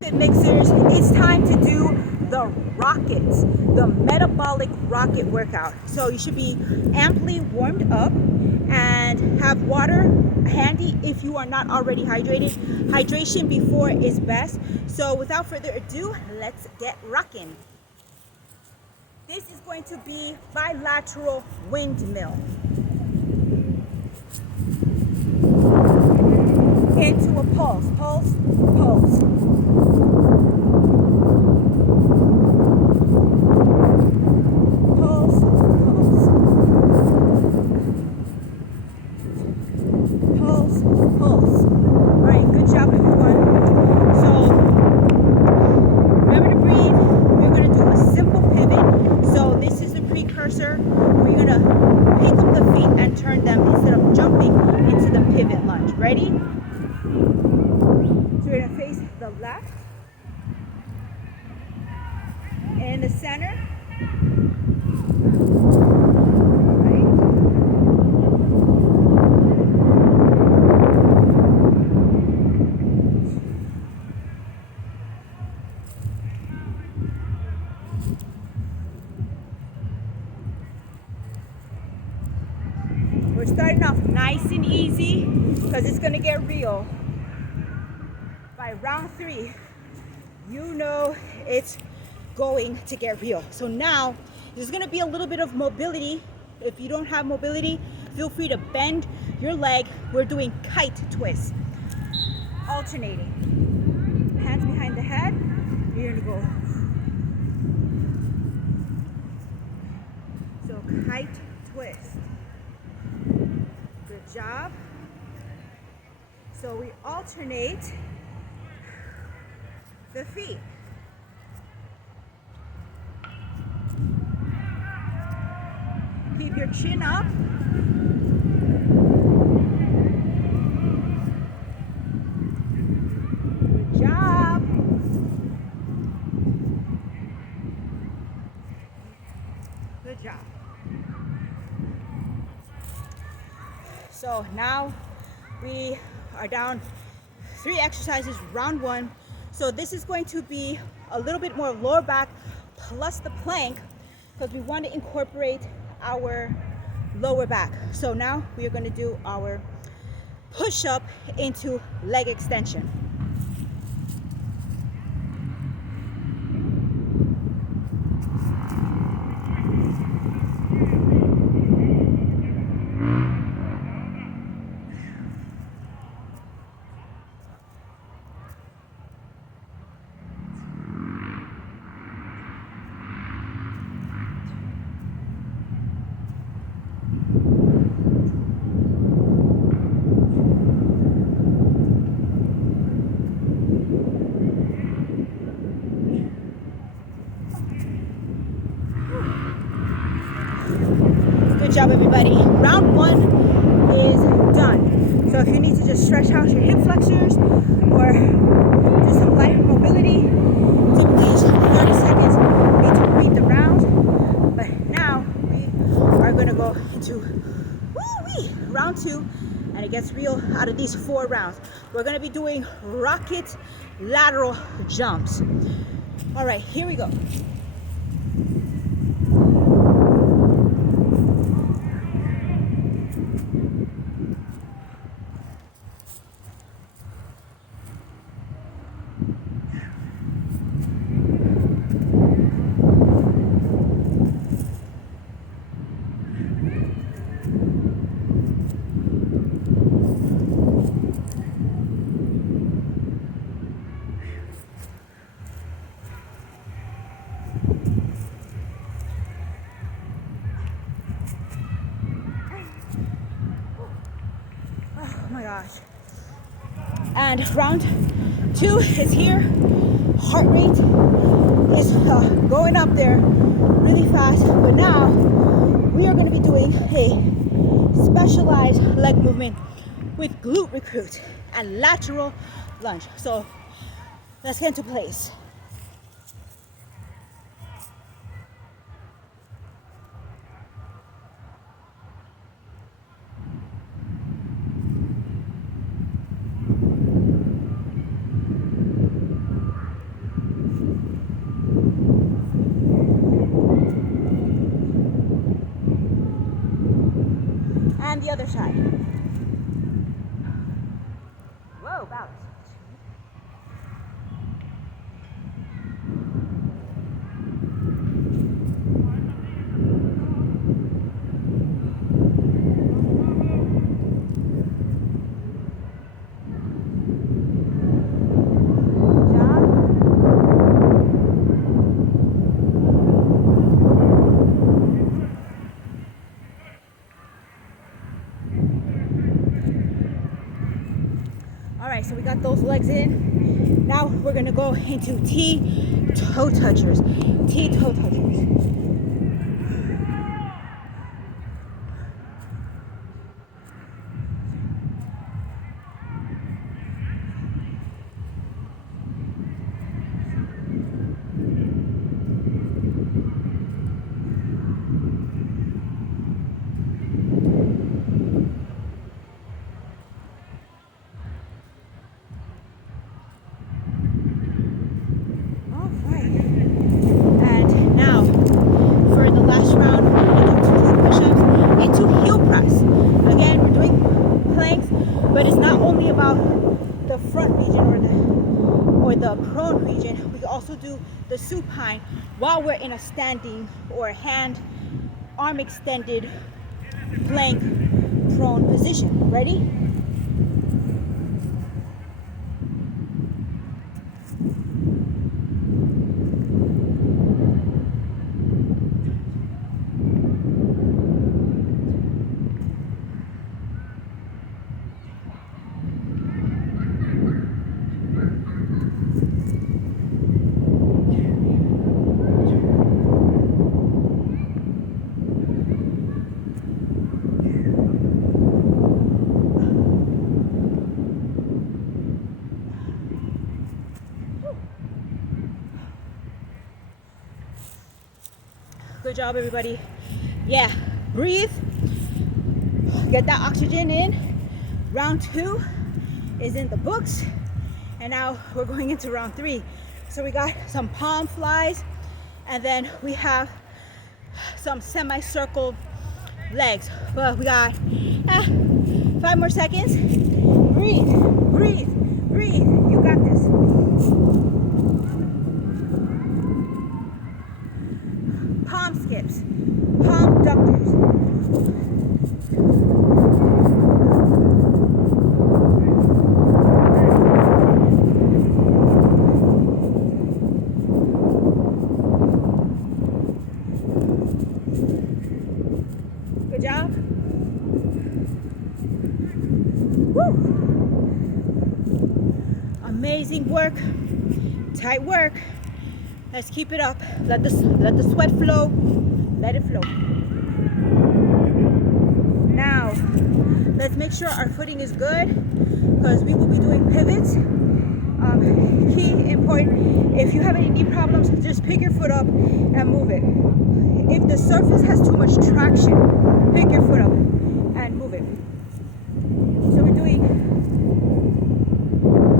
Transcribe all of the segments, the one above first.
Fitmixers, it's time to do the rockets, the metabolic rocket workout. So you should be amply warmed up and have water handy if you are not already hydrated. Hydration before is best. So without further ado, let's get rocking. This is going to be bilateral windmill. Into a pulse, pulse, pulse. Pulse, pulse. Pulse, pulse. All right, good job, everyone. So remember to breathe. We're going to do a simple pivot. So this is the precursor. We're going to pick up the feet and turn them instead of jumping into the pivot lunge. Ready? So we're going to face the left and the center. Right. We're starting off nice and easy because it's going to get real. By round 3, you know it's going to get real. So now there's going to be a little bit of mobility. If you don't have mobility, feel free to bend your leg. We're doing kite twists, alternating. Hands behind the head. You're going to go. So kite twist. Good job. So we alternate the feet. Keep your chin up. Good job. Good job. So now we are down 3 exercises, round 1. So this is going to be a little bit more lower back plus the plank because we want to incorporate our lower back. So now we are going to do our push up into leg extension. Good job, everybody. Round 1 is done. So if you need to just stretch out your hip flexors or do some light mobility, typically it's 30 seconds between the rounds. But now we are going to go into round 2, and it gets real out of these 4 rounds. We're going to be doing rocket lateral jumps. All right, here we go. Oh my gosh. And round 2 is here. Heart rate is going up there really fast. But now we are going to be doing a specialized leg movement with glute recruit and lateral lunge. So let's get into place. legs in. Now we're gonna go into T toe touchers. T toe touchers. But it's not only about the front region or the prone region. We can also do the supine while we're in a standing or hand arm extended plank prone position. Ready? Good job, everybody. Yeah, breathe. Get that oxygen in. Round 2 is in the books. And now we're going into round 3. So we got some palm flies, and then we have some semicircle legs. But we got 5 more seconds. Breathe, breathe, breathe. You got this. Palm skips, palm ductors. Good job. Woo. Amazing work, tight work. Let's keep it up. Let the sweat flow. Let it flow. Now, let's make sure our footing is good, because we will be doing pivots. Key, important. If you have any knee problems, just pick your foot up and move it. If the surface has too much traction, pick your foot up and move it. So we're doing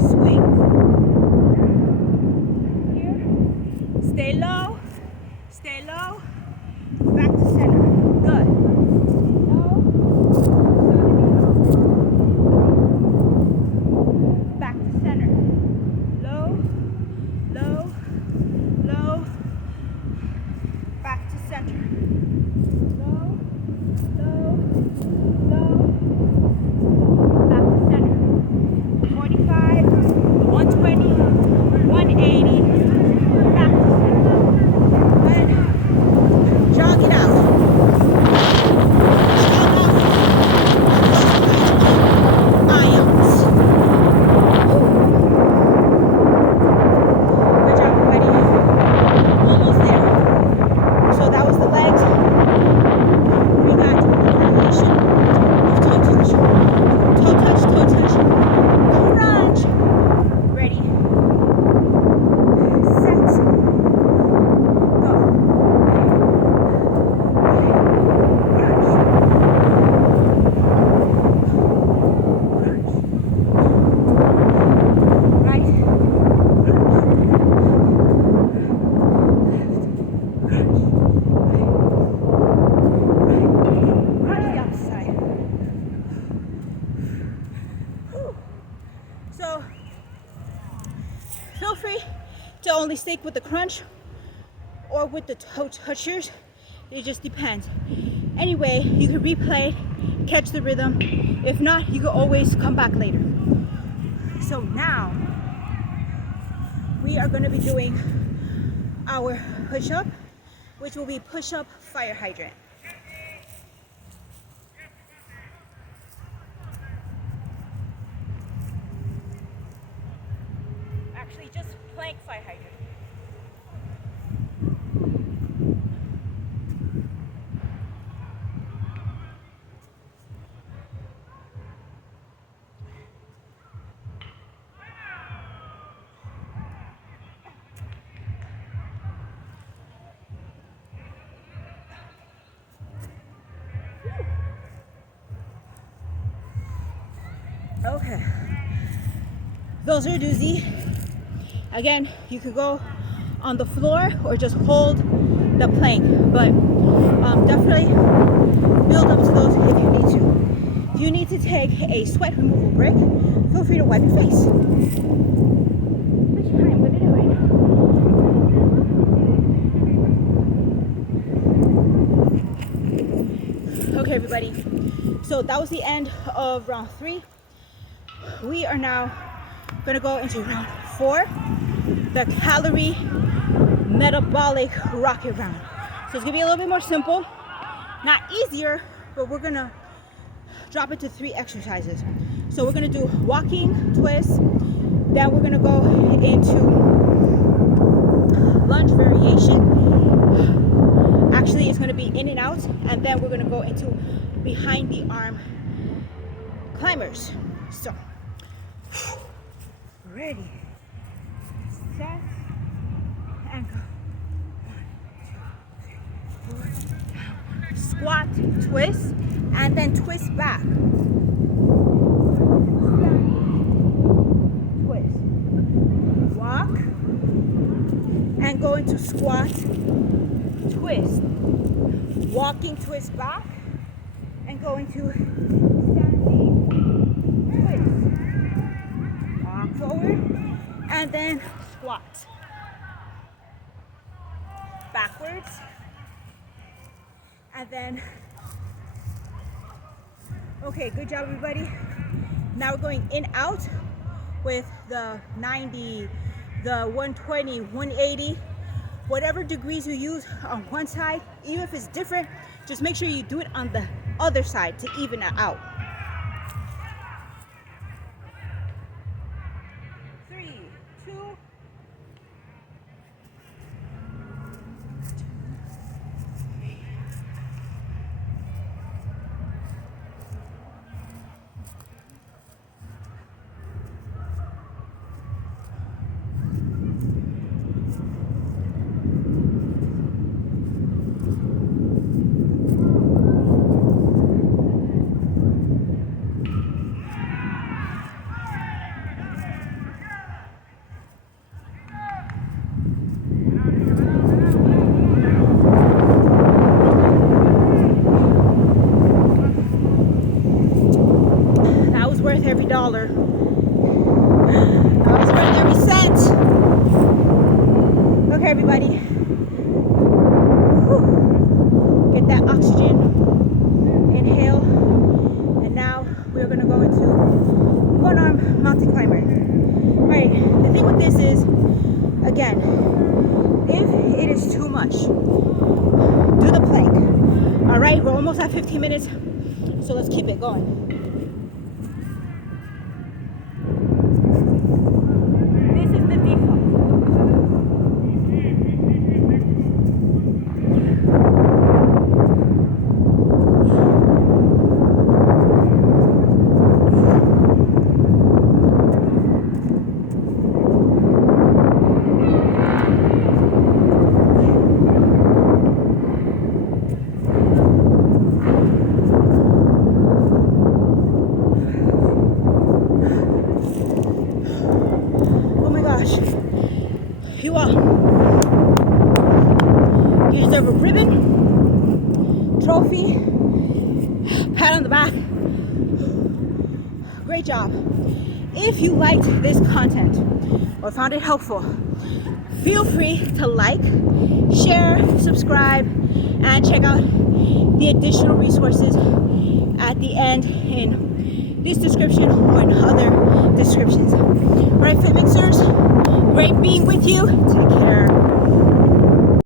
swing. Stay low, back to center. Good. Low, back to center. Low, back to center. Low, back to center. 45, 120, 180, back to center. Jog it out. Ions. Good job, everybody. Almost there. So that was the legs. We got the combination of toe touch. Toe touch, toe touch. Crunch. Ready. Set. Go. So feel free to only stick with the crunch or with the toe touchers. It just depends. Anyway, you can replay, catch the rhythm. If not, you can always come back later. So now we are going to be doing our push-up, which will be push-up fire hydrant. plank fire hydrant. Okay, those are a doozy. Again, you could go on the floor or just hold the plank, but definitely build up to those if you need to. If you need to take a sweat removal break, feel free to wipe your face. Which I'm gonna do it. Okay, everybody. So that was the end of round 3. We are now gonna go into round 4, the calorie metabolic rocket round. So it's gonna be a little bit more simple, not easier, but we're gonna drop it to 3 exercises. So we're gonna do walking twists, then we're gonna go into lunge variation. Actually, it's gonna be in and out, and then we're gonna go into behind the arm climbers. So ready, set, and go. 1, 2, 3, 4. Squat, twist, and then twist back. Twist. Walk, and go into squat, twist. Walking twist back, and go into standing twist. Forward, and then squat. Backwards, and then, okay, good job everybody. Now we're going in out with the 90, the 120, 180, whatever degrees you use on one side, even if it's different, just make sure you do it on the other side to even it out. 3, 2. Every dollar. That was worth every cent. Okay, everybody. Whew. Get that oxygen. Inhale. And now we're going to go into one arm mountain climber. Alright, the thing with this is, again, if it is too much, do the plank. Alright, we're almost at 15 minutes, so let's keep it going. You deserve a ribbon, trophy, pat on the back. Great job. If you liked this content or found it helpful, feel free to like, share, subscribe, and check out the additional resources at the end in this description or in other descriptions. All right, Fitmixers, great being with you. Take care.